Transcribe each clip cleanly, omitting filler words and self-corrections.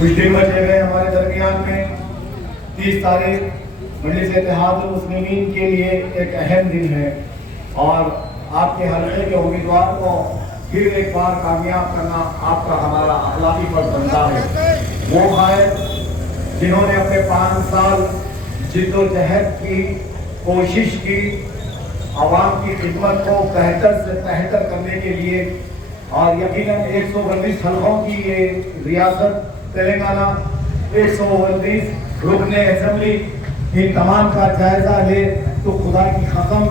کچھ دن بچے ہوئے ہمارے درمیان میں 30 تاریخ مجلس اتحاد المسلمین کے لیے ایک اہم دن ہے اور آپ کے حلقے کے امیدوار کو پھر ایک بار کامیاب کرنا آپ کا ہمارا اخلاقی فرض بنتا ہے۔ وہ قائد جنہوں نے اپنے 5 سال جد و جہد کی کوشش کی، عوام کی خدمت کو بہتر سے بہتر کرنے کے لیے، اور یقیناً 129 حلقوں کی یہ ریاست تلنگانہ، 129 رکن اسمبلی، ان تمام کا جائزہ لے تو خدا کی قسم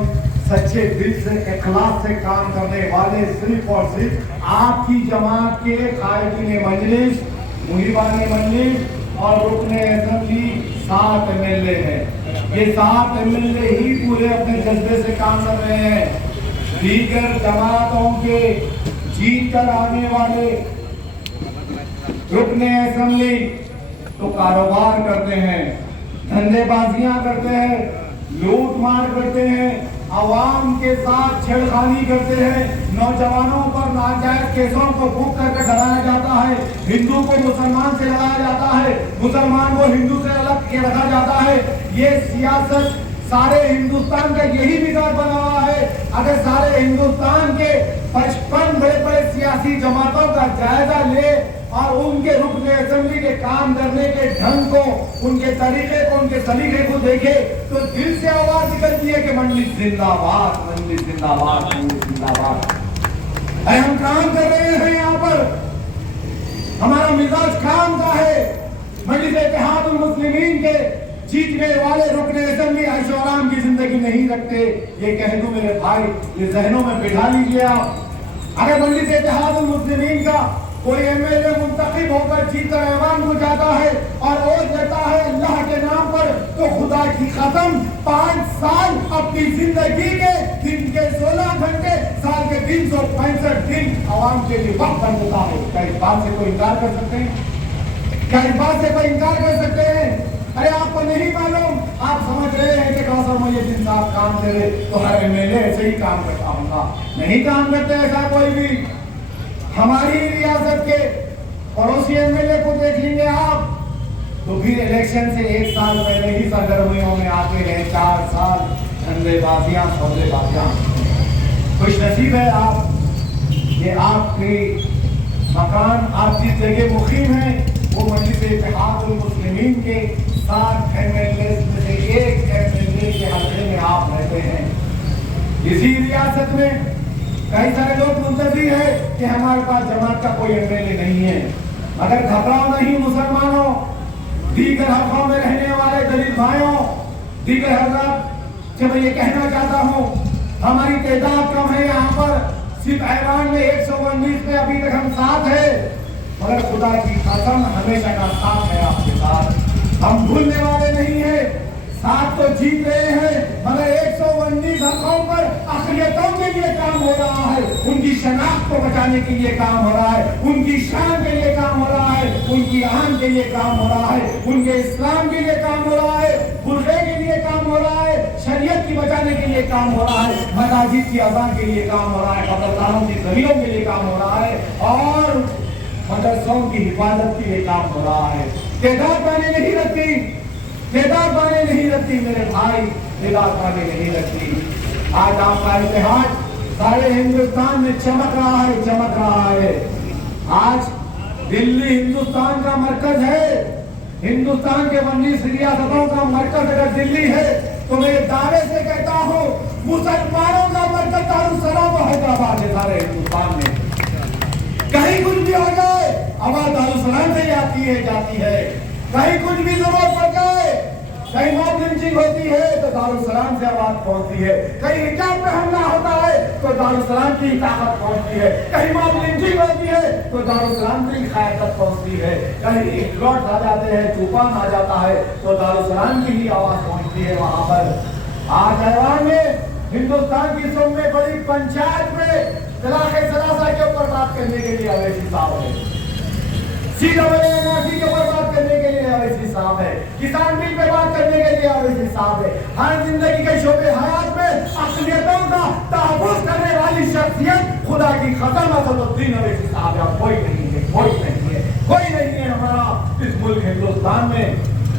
سچے دل سے اخلاص سے کام کرنے والے صرف اور صرف آپ کی جماعت کے قائدین مجلس، منیبان مجلس اور رکن اسمبلی 7 MLA ہیں۔ یہ 7 MLA ہی پورے اپنے جذبے سے کام کر رہے ہیں۔ دیگر جماعتوں کے جیت کر آنے والے رکن اسمبلی تو کاروبار کرتے ہیں، دھندے بازیاں کرتے ہیں، لوٹ مار کرتے ہیں، عوام کے ساتھ چھیڑخانی کرتے ہیں، نوجوانوں پر ناجائز کیسوں کو بک کر کے ڈرایا جاتا ہے، ہندو کو مسلمان سے لڑایا جاتا ہے، مسلمان کو ہندو سے الگ کے رکھا جاتا ہے۔ یہ سیاست سارے ہندوستان کا یہی مزاج بنا ہوا ہے۔ اگر سارے ہندوستان کے 55 بڑے بڑے سیاسی جماعتوں کا جائزہ لے اور ان کے رکن اسمبلی کے کام کرنے کے ڈھنگ کو، ان کے طریقے کو، ان کے سلیقے کو دیکھے تو دل سے آواز نکلتی ہے کہ مجلس زندہ باد، مجلس زندہ باد، مجلس زندہ باد۔ ہم کام کر رہے ہیں، یہاں پر ہمارا مزاج کام کا ہے۔ مجلس اتحاد المسلمین کے جیتنے والے رکن اسمبلی عیش و آرام کی زندگی نہیں رکھتے، یہ کہہ دوں میرے بھائی، یہ ذہنوں میں بٹھا لیجیے آپ۔ اگر مجلس اتحاد المسلمین کا کوئی MLA منتخب ہو کر جیت کر ایوان کو جاتا ہے اور ووٹ دیتا ہے اللہ کے نام پر، تو خدا کی قسم 5 سال اپنی زندگی کے دن کے 16 گھنٹے، سال کے 365 دن عوام کے لیے وقت کر دیتا ہے۔ کیا اس بات سے کوئی انکار کر سکتے ہیں؟ کیا اس بات سے کوئی انکار کر سکتے ہیں؟ ارے آپ کو نہیں معلوم، آپ سمجھ رہے ہیں کہ کوثر محی الدین صاحب کام کرے تو ہر MLA ایسے ہی کام کرتا ہوں گا۔ نہیں کام کرتے ایسا کوئی بھی۔ ہماری ریاست کے پڑوسی MLA کو دیکھ لیں گے آپ تو پھر الیکشن سے 1 سال پہلے ہی سرگرمیوں میں آتے ہیں، 4 سال دھندے بازیاں، سودے بازیاں۔ خوش نصیب ہے آپ کہ آپ کے مکان، آپ جس جگہ مقیم ہیں وہ مجلس اتحاد المسلمین کے 7 MLA میں سے ایک MLA کے حلقے میں آپ رہتے ہیں۔ اسی ریاست میں کئی سارے لوگ منتظر ہیں کہ ہمارے پاس جماعت کا کوئی MLA نہیں ہے، مگر گھبراؤ نہیں مسلمانوں، دیگر حلقوں میں رہنے والے دلت بھائیوں، دیگر حضرات، کہ میں یہ کہنا چاہتا ہوں ہماری تعداد کم ہے یہاں پر، صرف ایوان میں 119 میں ابھی تک ہم 7 ہیں، مگر خدا کی قسم ہمیشہ کا ساتھ ہے آپ کے ساتھ۔ ہم بھولنے والے نہیں ہیں، 7 تو جیت رہے ہیں مگر 119 حلقوں پر اقلیتوں کے لیے کام ہو رہا ہے، ان کی شناخت کو بچانے کے لیے کام ہو رہا ہے، ان کی شان کے لیے کام ہو رہا ہے، ان کی آن کے لیے کام ہو رہا ہے، ان کے اسلام کے لیے کام ہو رہا ہے، برقعے کے لیے کام ہو رہا ہے، شریعت کی بچانے کے لیے کام ہو رہا ہے، مساجد کی اذان کے لیے کام ہو رہا ہے، قبرستانوں کی زمینوں کے لیے کام ہو رہا ہے، اور مدرسوں کی حفاظت کے لیے کام ہو رہا ہے۔ تعداد معنی نہیں رکھتی، تعداد معنی نہیں رکھتی میرے بھائی، تعداد معنی نہیں رکھتی۔ آج آپ کا اتحاد سارے ہندوستان میں چمک رہا ہے، چمک رہا ہے۔ آج دلی ہندوستان کا مرکز ہے، ہندوستان کے 19 ریاستوں کا مرکز اگر دلی ہے تو میں دعوے سے کہتا ہوں مسلمانوں کا مرکز دارالسلام و حیدرآباد ہے سارے ہندوستان میں۔ کہیں کچھ بھی ہو جائے آواز دارالسلام سے آتی ہے، جاتی ہے۔ کہیں کچھ بھی ضرورت پڑ جائے، کہیں موب لنچنگ ہوتی ہے تو دارالسلام سے آواز پہنچتی ہے، کہیں حجاب پہ حملہ ہوتا ہے تو دارالسلام کی طاقت پہنچتی ہے، کہیں موب لنچنگ ہوتی ہے تو دارالسلام کی قیادت پہنچتی ہے، کہیں اخلاق آ جاتے ہیں، طوفان آ جاتا ہے تو دارالسلام کی ہی آواز پہنچتی ہے وہاں پر۔ آج ایوان میں ہندوستان کی سب میں بڑی پنچایت میں طلاق ثلاثہ کے اوپر بات کرنے کے لیے اویسی صاحب ہے، CWNRC کے اوپر بات کرنے کے لیے اویسی صاحب ہے، کسان بل پہ بات کرنے کے لیے اویسی صاحب ہے۔ ہر زندگی کے شعبے حیات میں اقلیتوں کا تحفظ کرنے والی شخصیت خدا کی قسم اسد الدین اویسی صاحب ہے، کوئی نہیں ہے، کوئی نہیں ہے، کوئی نہیں ہے ہمارا इस मुल्क हिंदुस्तान में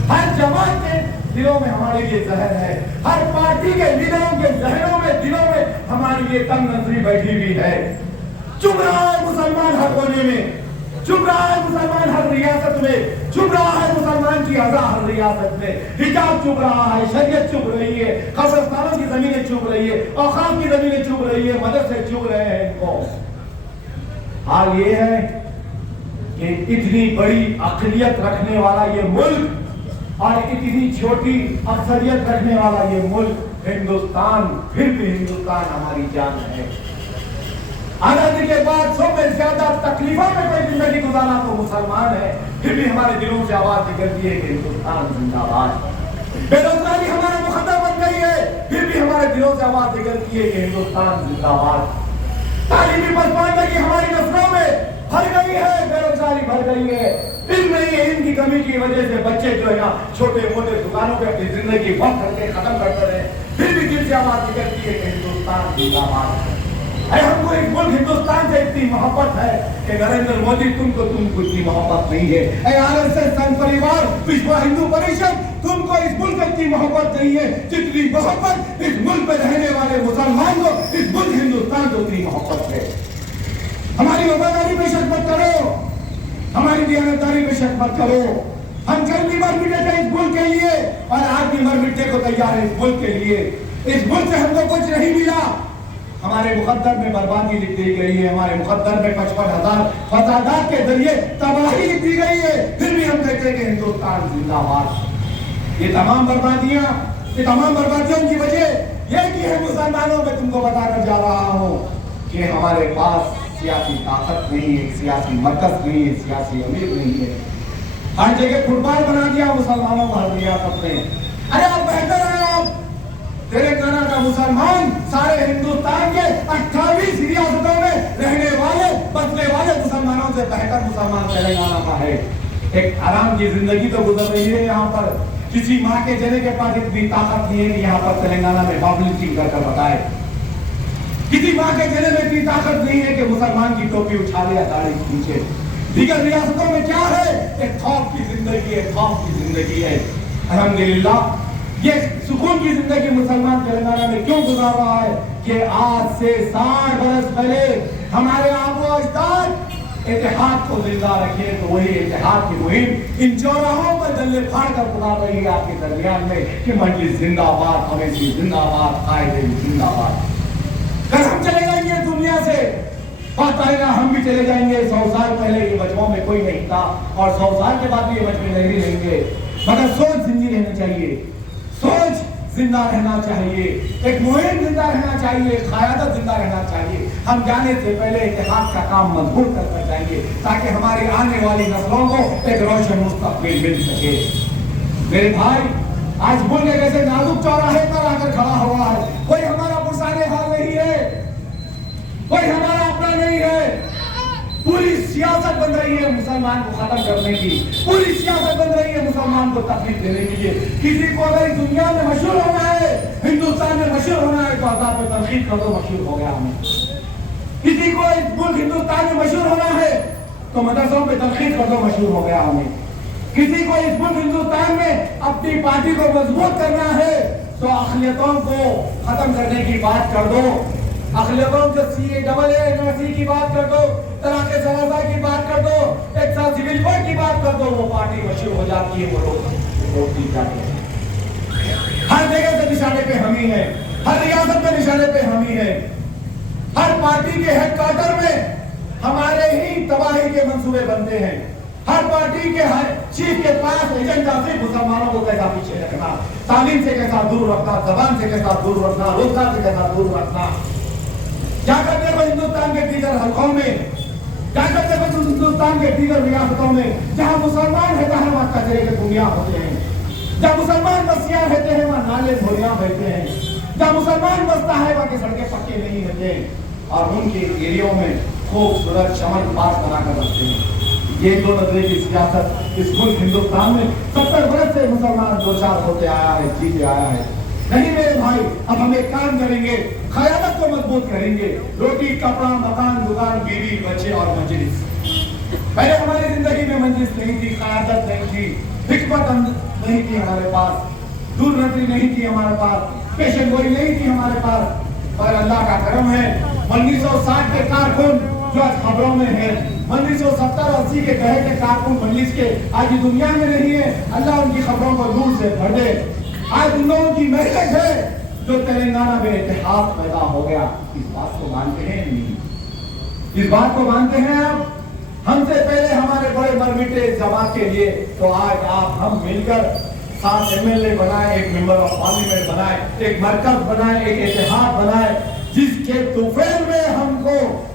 हर जवान के दिलों में हमारे लिए जहर है, हर पार्टी के लीडरों के जहनों में दिलों में हमारे लिए तंग नजरी बैठी हुई है। चुप रहा है मुसलमान हर कोने में, चुप रहा है मुसलमान हर रियासत में, चुप रहा है मुसलमान की अज़ा हर रियासत में। हिजाब चुप रहा है, शरीयत चुप रही है, कब्रिस्तानों की जमीनें चुप रही है, औकाफ की जमीनें चुप रही है, मदरसे चुप रहे हैं। इनको हाल ये है कि इतनी बड़ी अक़लियत रखने वाला ये मुल्क और इतनी छोटी अक्सरियत रखने वाला ये मुल्क हिंदुस्तान, फिर भी हिंदुस्तान हमारी जान है। आजादी के बाद 100 में ज्यादा तकलीफों में कोई जिंदगी गुजारा तो मुसलमान है, फिर भी हमारे दिलों से आवाज निकलती है कि हिंदुस्तान जिंदाबाद। बेरोजगारी हमारा मुकद्दर बन गई है, फिर भी हमारे दिलों से आवाज निकलती है कि हिंदुस्तान जिंदाबाद। तालीमी पसमानदगी हमारी नस्लों में भर गई है, बेरोजगारी भर गई है। इल्म नहीं है, इनकी कमी की वजह से बच्चे जो है ना छोटे मोटे दुकानों पे अपनी जिंदगी वक्त करके खत्म करते रहे, फिर भी दिल से आवाज निकलती है कि हिंदुस्तान जिंदाबाद। हमको एक मुल्क हिंदुस्तान से इतनी मोहब्बत है कि नरेंद्र मोदी तुमको इतनी मोहब्बत नहीं है। आरएसएस संघ परिवार, विश्व हिंदू परिषद, तुमको इस मुल्क की इतनी मोहब्बत नहीं है जितनी मोहब्बत इस मुल्क में रहने वाले मुसलमान को, इस मुल्क हिंदुस्तान को उतनी मोहब्बत है। हमारी वफादारी पे शक मत करो, हमारी दीवानदारी पे शक मत करो। हम कल भी मर मिटे थे इस मुल्क के लिए और आज भी मर मिटने को तैयार है इस मुल्क के लिए। इस मुल्क से हमको कुछ नहीं मिला, हमारे मुकद्दर में बर्बादी लिख दी गई है, हमारे मुकद्दर में 55,000 फसादात के जरिए तबाही लिख दी गई है, फिर भी हम कहते हैं कि हिंदुस्तान जिंदाबाद। ये तमाम बर्बादियों की वजह यह कि है मुसलमानों में तुमको बताना जा रहा हूँ कि हमारे पास सियासी ताकत नहीं है, सियासी मरकज नहीं है, सियासी अमीर नहीं है। हर जगह फुटबॉल बना दिया मुसलमानों को हर रियासत में। अरे आप बेहतर हैं, आप तेलंगाना का मुसलमान सारे हिंदुस्तान के 28 रियासतों में रहने वाले बसने वाले मुसलमानों से बेहतर मुसलमान तेलंगाना का है। एक आराम की जिंदगी तो गुजर रही है यहाँ पर। किसी माँ के जने के पास इतनी ताकत नहीं है कि यहाँ पर तेलंगाना में पब्लिसिटी कर बताए। किसी माँ के जने में इतनी ताकत नहीं है कि मुसलमान की टोपी उठा ले या दाढ़ी खींचे। दीगर रियासतों में क्या है? एक खौफ की जिंदगी है, खौफ की जिंदगी है। अल्हम्दुलिल्लाह ये सुकून की जिंदगी मुसलमान तेलंगाना में क्यों गुजार रहा है कि आज से 60 बरस पहले हमारे आबो अजदाद इत्तेहाद को जिंदा रखे, तो वही इत्तेहाद की मुहिम इन चौराहों पर दल्ले फाड़ कर पुकार रही है आपके दरमियान में कि मजलिस जिंदाबाद, अवैसी जिंदाबाद, कायदे जिंदाबाद। कल हम चले जाएंगे दुनिया से, बात आएगा हम भी चले जाएंगे। 100 साल पहले ये बचपों में कोई नहीं था और 100 साल के बाद भी ये बचपे नहीं रहेंगे, मगर सोच जिंदी रहनी चाहिए, सोच जिंदा रहना चाहिए, एक मुहिम जिंदा रहना चाहिए, क़यादत जिंदा रहना चाहिए। हम जाने से पहले इत्तेहाद का काम मजबूत करना चाहिए ताकि हमारी आने वाली नस्लों को एक रोशन मुस्तक़बिल मिल सके। मेरे भाई, आज मुल्क ऐसे नाजुक चौराहे पर आकर खड़ा हुआ है, कोई हमारा पुरसाने हाल नहीं है, कोई हमारा अपना नहीं है। पूरी सियासत बन रही है मुसलमान को खत्म करने की, पूरी सियासत बन रही है मुसलमान को तकलीफ देने के लिए। किसी को अगर दुनिया में मशहूर होना है, हिंदुस्तान में मशहूर होना है, तो आजाद पे तनकीद कर दो, मशहूर हो गया हमें। किसी को इस मुल्क हिंदुस्तान में मशहूर होना है तो मदरसों पे तनकीद कर दो, मशहूर हो गया हमें। किसी को इस मुल्क हिंदुस्तान में अपनी पार्टी को मजबूत करना है तो अक़लियतों को खत्म करने की बात कर दो, अक़लियतों के CAA की बात कर दो, तलाक़ सलासा की बात कर दो, एक साथ सिविल कोड की बात कर दो, वो पार्टी मशहूर हो जाती है, वो लोग जीत जाते हैं। हर जगह से निशाने पे हम ही है, हर रियासत में निशाने पे हम ही है। हर पार्टी के हेडक्वार्टर में हमारे ही तबाही के मंसूबे बनते हैं। हर पार्टी के हर चीफ के पास एजेंडा सिर्फ मुसलमानों को कैसा पीछे रखना, तालीम से कैसा दूर रखना, जबान से कैसा दूर रखना, रोजगार से कैसा दूर रखना। क्या करते हो हिंदुस्तान के दीगर हलकों में, क्या करते हो हिंदुस्तान के दीगर रियासतों में जहाँ मुसलमान रहता है वहाँ कचरे के दुनिया होते हैं, जहाँ मुसलमान बस्तियाँ रहते हैं वहाँ नाले धोलियाँ बहते हैं, जहाँ मुसलमान बसता है वहाँ की सड़कें पक्के नहीं रहते और उनके एरियो में खूबसूरत चमन पास बनाकर रखते हैं। ये दो नजरे की सियासत इस मुल्क हिंदुस्तान में 70 बरस से मुसलमान दो चार होते आया है, जीते आया है। नहीं मेरे भाई, अब हम एक काम करेंगे, क़यादत को मजबूत करेंगे। रोटी, कपड़ा, मकान, दुकान, बीवी, बच्चे और मजलिस, पहले हमारी जिंदगी में मंजिल नहीं थी, क़यादत नहीं थी, हिकमत नहीं थी हमारे पास, दूरनजरी नहीं थी हमारे पास, पेशन गोई नहीं थी हमारे पास। पर अल्लाह का करम है, 1960 के कारकुन जो आज खबरों में है, 1970-80 के कहे के कारकुन मजलिस के आज दुनिया में नहीं है, अल्लाह उनकी खबरों को दूर से भर दे। आज उन लोगों की मेहनत है जो तेलंगाना में इतिहास पैदा हो गया। इस बात को मानते हैं नहीं? इस बात को मानते हैं आप? हमसे पहले हमारे बड़े मरमिटे जमात के लिए तो आज आप हम मिलकर 7 MLA बनाए, एक मेंबर ऑफ पार्लियामेंट बनाए, एक मरकज बनाए, एक इतिहाद बनाए, जिसके तुफैल में हमको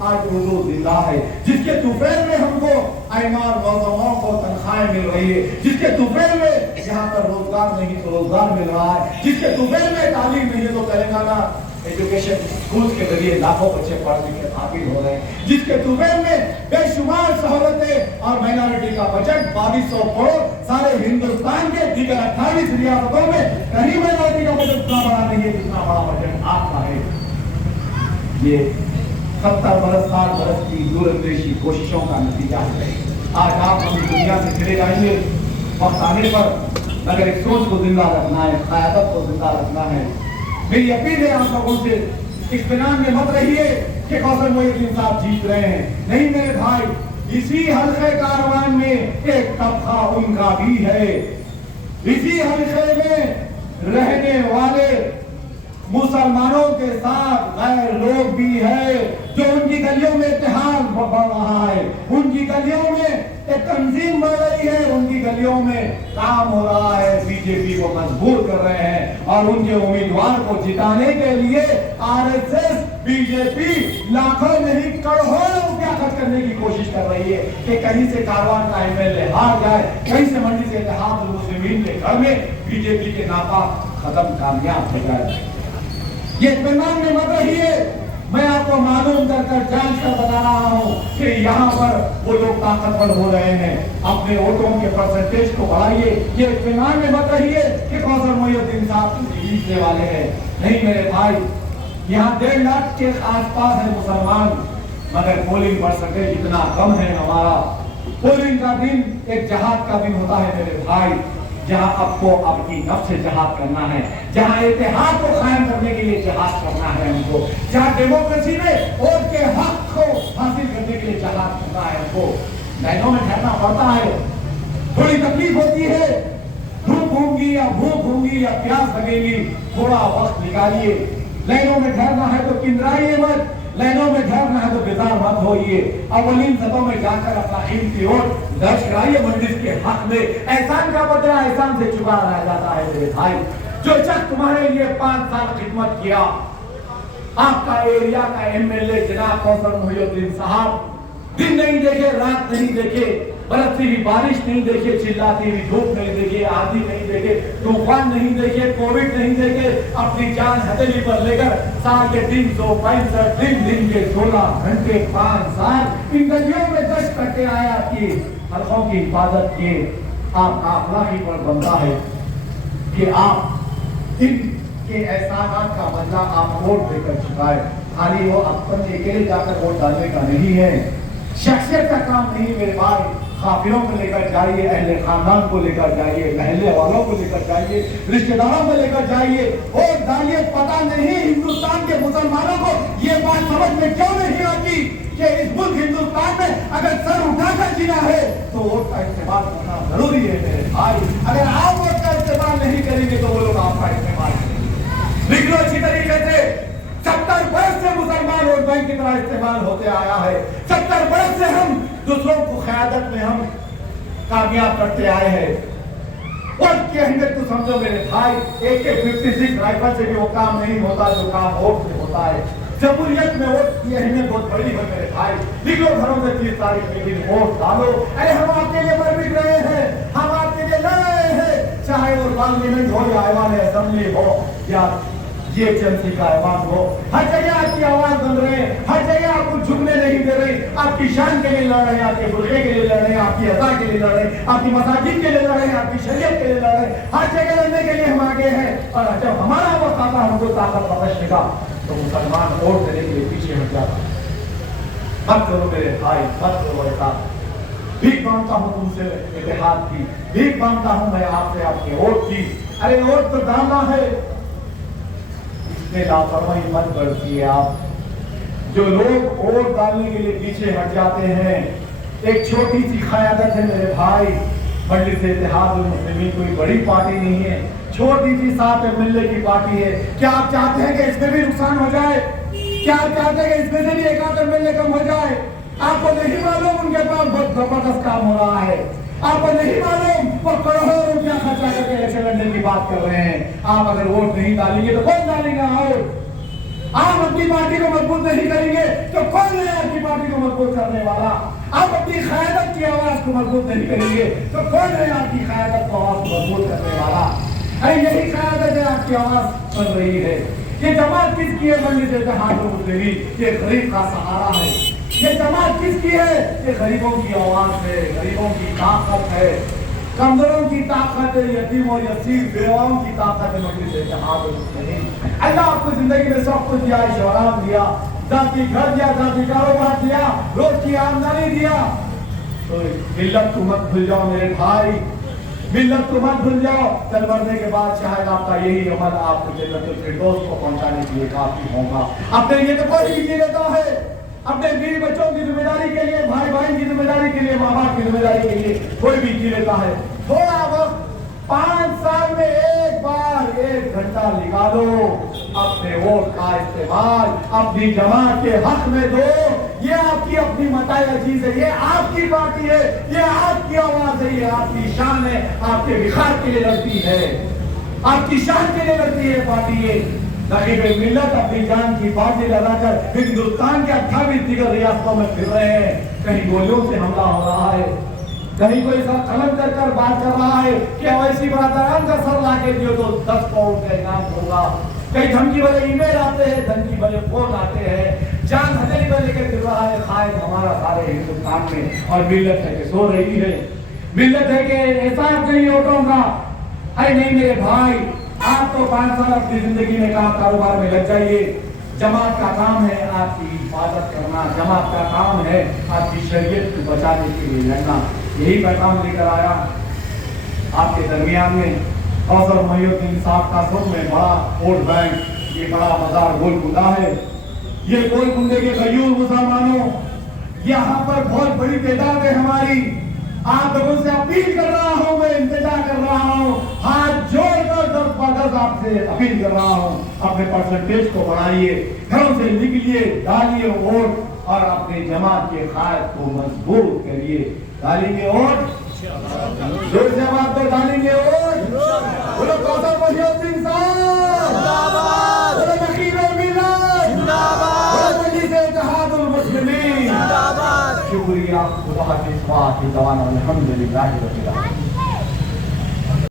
आज उर्दू जिंदा है, जिसके तुफैल में हमको आइमार नौजवानों को तनख्वाहें मिल रही है, जिसके तुफैल में यहाँ पर रोजगार नहीं तो रोजगार मिल रहा है, जिसके तुफैल में तालीम नहीं है तो तेलंगाना एजुकेशन स्कूल के जरिए लाखों बच्चे पढ़ लिख के काबिल हो रहे हैं, जिसके तुफैल में बेशुमार सहूलतें और माइनॉरिटी का बजट 2200 करोड़ सारे हिंदुस्तान के दीगर 28 रियासतों में कहीं माइनॉरिटी का बजट उतना बड़ा नहीं है जितना बड़ा बजट आपका है। ये 70 बरस 60 बरस की दूरंदेशी कोशिशों का नतीजा है। आज आप हम दुनिया से चले जाएंगे, वक्त आने पर अगर एक सोच को जिंदा रखना है, क़यादत को जिंदा रखना है, मेरी अपील है आप लोगों से, इत्मीनान में मत रहिए कि कौसर मोहिउद्दीन साहब जीत रहे हैं। नहीं मेरे भाई, इसी हल्के कारवान में एक तबका उनका भी है, इसी हल्के में रहने वाले मुसलमानों के साथ गैर लोग भी है जो उनकी गलियों में इत्तेहाद बढ़ रहा है, उनकी गलियों में एक तंजीम बढ़ रही है, उनकी गलियों में काम हो रहा है, बीजेपी को मजबूर कर रहे हैं और उनके उम्मीदवार को जिताने के लिए आरएसएस बीजेपी लाखों नहीं करोड़ों रुपया खर्च करने की कोशिश कर रही है कि कहीं से कारवान का एमएलए हार जाए, कहीं से मंडी से इत्तेहाद मुस्लिमीन के घर में बीजेपी के नापा खत्म कामयाब हो जाए। ये इत्मीनान में मत रहिए, मैं आपको मालूम कर जांच कर बता रहा हूँ कि यहाँ पर वो लोग ताकतवर हो रहे हैं, अपने वोटों के परसेंटेज को बढ़ाइए। ये इत्मीनान में मत रहिए कि कौसर मोहिउद्दीन साहब जीतने वाले हैं। नहीं मेरे भाई, यहाँ 1.5 लाख के आसपास है मुसलमान, मगर पोलिंग बढ़ सके इतना कम है हमारा। पोलिंग का दिन एक जहाद का दिन होता है मेरे भाई, जहां आपको अपनी नफ्स से जहाद करना है, जहां इतिहाद को कायम करने के लिए जहाद करना है हमको, जहां डेमोक्रेसी में वोट के हक को हासिल करने के लिए जहाद करना है हमको। लाइनों में ठहरना पड़ता है, थोड़ी तकलीफ होती है, धूप होगी या भूख होगी या प्यास लगेगी, थोड़ा वक्त निकालिए। लाइनों में ठहरना है तो किंदराइए मत, लाइनों में ठहरना है तो बेजार मत होइए। अवलीन सतों में जाकर अपना कीमती वोट दर्ज कराइए मंजिल के हक में। एहसान का बदला एहसान से चुका रह जाता है मेरे भाई। जो शख्स तुम्हारे लिए 5 साल खिदमत किया, आपका एरिया का एमएलए जनाब कौसर मोहिउद्दीन साहब, दिन नहीं देखे, रात नहीं देखे, बरसती हुई बारिश नहीं देखे, चिल्लाती हुई धूप नहीं देखे, आंधी नहीं देखे, तूफान नहीं देखे, कोविड नहीं देखे, अपनी जान हथेली पर लेकर साल के 365 दिन के 16 घंटे 5 साल इन गलियों में गश्त करके आया कि हल्कों की हिफाजत किए। आप अखलाकी पर बनता है कि आप इनके एहसानात का बदला आप वोट देकर चुकाए। खाली वो अपने अकेले जाकर वोट डालने का नहीं है, शख्सियत का काम नहीं मेरे भाई। काफिरों को लेकर जाइए, अहले खानदान को लेकर जाइए, महल्ले वालों को लेकर जाइए, रिश्तेदारों को लेकर जाइए और डालिए। पता नहीं हिंदुस्तान के मुसलमानों को ये बात समझ में क्यों नहीं आती कि इस मुल्क हिंदुस्तान में अगर सर उठाकर जीना है तो वोट का इस्तेमाल करना जरूरी है मेरे भाई। अगर आप वोट का इस्तेमाल नहीं करेंगे तो वो लोग आपका इस्तेमाल करेंगे। लिख लो अच्छी तरीके से, 70 बरस से मुसलमान वोट बैंक की तरह इस्तेमाल होते आया है। 70 बरस से हम दूसरों को क़यादत में हम कामयाब करते आए हैं। वोट की अहमियत तो समझो मेरे भाई, AK-56 राइफल से भी वो काम नहीं होता जो काम वोट से होता है। जमहूरियत में वोट की अहमियत बहुत बड़ी है मेरे भाई। लिख लो घरों से 30 तारीख के दिन वोट डालो। अरे हम आपके लिए मर मिट रहे हैं, हम आपके लिए लड़ रहे हैं, चाहे वो पार्लियामेंट हो या ऐवान असेंबली हो या GHMC का ऐवान हो, हर जगह आपकी आवाज बन रहे हैं, हर जगह आपको झुकने नहीं दे रहे, आपकी शान के लिए लड़ रहे हैं, आपके बुर्के के लिए लड़ रहे हैं, आपकी अज़ा के लिए लड़ रहे हैं, आपकी मसाजिद के लिए लड़ रहे हैं, आपकी शरीयत के लिए लड़ रहे हैं। हर जगह लड़ने के लिए हम आगे हैं। और जब हमारा वक्त आता हमको ताकत बख्शने का तो मुसलमान वोट देने के लिए पीछे हट जाता। मत करो मेरे भाई, मत करो ऐसा। भीख मांगता हूँ तुमसे इत्तेहाद की, भीख मांगता हूँ मैं आपसे आपके वोट की। अरे वोट तो डालना है, इसमें लापरवाही मत बरतिए आप। जो लोग वोट डालने के लिए पीछे हट जाते हैं, एक छोटी सी क़यादत है मेरे भाई, मजलिस इत्तेहादुल मुस्लिमीन कोई बड़ी पार्टी नहीं है, छोटी सी साथ मिलने की पार्टी है। क्या आप चाहते हैं कि इसमें भी नुकसान हो जाए? क्या आप चाहते हैं कि इसमें से भी एक आध मिलने कम हो जाए? आपको नहीं मालूम उनके पास बहुत जबरदस्त काम हो रहा है, आपको नहीं मालूम वो करोड़ों रुपया खर्चा करके इलेक्शन लड़ने की बात कर रहे हैं। आप अगर वोट नहीं डालेंगे तो कौन डालेगा? आप अपनी पार्टी को मजबूत नहीं करेंगे तो कौन है आपकी पार्टी को मजबूत करने वाला? आप अपनी क़यादत की आवाज को मजबूत नहीं करेंगे तो कौन है आपकी क़यादत को आवाज मजबूत करने वाला? अरे यही क़यादत है, आपकी आवाज बन रही है। ये जमात किसकी है? मजलिस इत्तेहादुल मुस्लिमीन, ये गरीब का सहारा है। ये जमात किसकी है? ये गरीबों की आवाज है, गरीबों की ताकत है, कमजोरों की ताकत है, यतीम और यतीम बेवाओं की ताकत है मजलिस इत्तेहादुल मुस्लिमीन। अल्लाह आपको जिंदगी में सब कुछ दिया, ऐशो-आराम दिया, जाती घर दिया, जाती कारोबार दिया, रोज की आमदनी दिया, तो मिल्लत को मत भूल जाओ मेरे भाई, मिल्लत को मत भूल जाओ। कल मरने के बाद शायद आपका यही अमल आपको जन्नतुल फिरदौस को पहुंचाने के लिए काफी होगा। अपने लिए तो कोई भी जी लेता है, अपने बीवी बच्चों की जिम्मेदारी के लिए, भाई बहन की जिम्मेदारी के लिए, माँ बाप की जिम्मेदारी के लिए कोई भी जी लेता है। थोड़ा वक्त 5 साल में एक बार 1 घंटा निकालो, अपने वोट का इस्तेमाल अपनी जमात के हक में दो। ये आपकी अपनी मताए अजीज है, ये आपकी पार्टी है, ये आपकी आवाज है, ये आपकी शान है, आपके विखार के लिए लड़ती है, आपकी शान के लिए लड़ती है पार्टी ये। ताकि मिल्लत अपनी जान की बाजी लगाकर हिंदुस्तान के 28 दीगर रियासतों में फिर रहे हैं, कहीं गोलियों से हमला हो रहा है, कहीं कोई सर कलम कर बात कर रहा है कि अवैसी बरादरान का सर लाके दियो तो 10 करोड़ का इनाम होगा, कहीं धमकी वाले ईमेल आते हैं, धमकी वाले फोन आते हैं, जान हथेली पर लेकर फिर रहा है खायद हमारा सारे हिंदुस्तान में। और मिल्लत है कि सो रही है, मिल्लत है कि ऐसा चाहिए वोटों का। अरे नहीं मेरे भाई, आप तो 5 साल अपनी जिंदगी में काम कारोबार में लग जाइए। जमात का काम है आपकी हिफाजत करना, जमात का काम है आपकी शरीयत को बचाने के लिए लड़ना। यही पैगाम लेकर आया आपके दरमियान में। कौसर मोहिउद्दीन साहब का सुर में बड़ा वोट बैंक, ये बड़ा मजार गोलकुंडा है। ये गोलकुंडे के गयूर मुसलमानों, यहाँ पर बहुत बड़ी तादाद है हमारी। आप लोगों से अपील कर रहा हूँ, मैं इंतजार कर रहा हूँ, हाथ जोड़कर 10 बदस आपसे अपील कर रहा हूँ, अपने परसेंटेज को बढ़ाइए, घरों से निकलिए, डालिए वोट और अपने जमात के कायद को मजबूत करिए। डालेंगे वोट, जोर से बात तो डालेंगे वोट। बोलो कौसर मोहिउद्दीन साहब जिंदाबाद, बोलो नकीरुल मिल्लत जिंदाबाद, बोलो मजलिस इत्तेहादुल मुस्लिमीन जिंदाबाद। शुक्रिया, खुदा हाफिज़, अल्हम्दुलिल्लाह रब्बिल आलमीन।